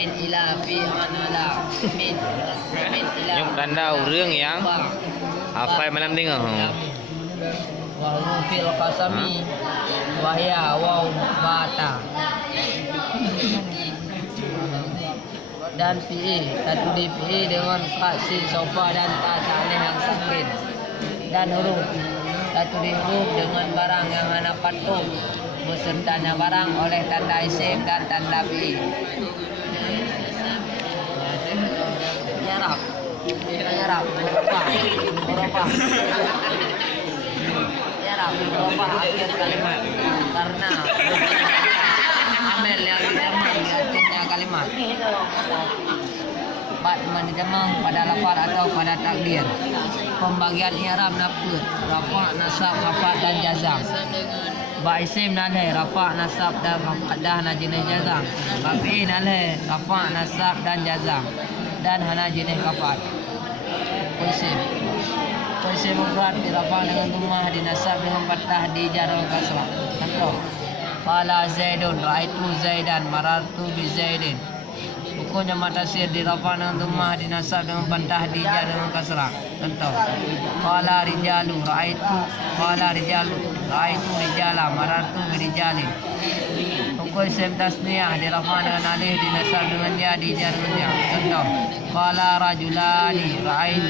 min ila fi manala min ila Yung tanda urang yang hafal malam tengah. wa hurufil qasami wa ya wa bata dan PE satu DPE dengan kasih sofa dan tasaleh yang sakit dan huruf satu huruf dengan barang yang hana patuh besertanya barang oleh tanda isim dan tanda PE. Nyarap Eropa akhir kalimat karena amel yang dijemang di akhirnya kalimat dijemang pada lafal atau pada takdir. Pembagian i'rab nafkut rafa, nasab, khafad dan jazam. Ba isim nalai rafa, nasab dan khafdah na jenis jazam. Ba fi'il nalai rafa, nasab dan jazam dan hana jenis khafad. Isim mufrad dirafa dengan dhammah, dinasab dengan fathah, dijar dengan kasrah. Contoh: qala Zaidun, ra'aitu Zaidan, marartu bi Zaidin. Bukunya matasir dirafa dengan dhammah, dinasab dengan fathah, dijar dengan kasrah. Contoh: qala rijalu, ra'aitu rijala, marartu bi rijalin. Buku isim tasniyah dirafa dengan alif, dinasab dengan ya, dijar dengan ya. Contoh: qala rajulani, ra'aitu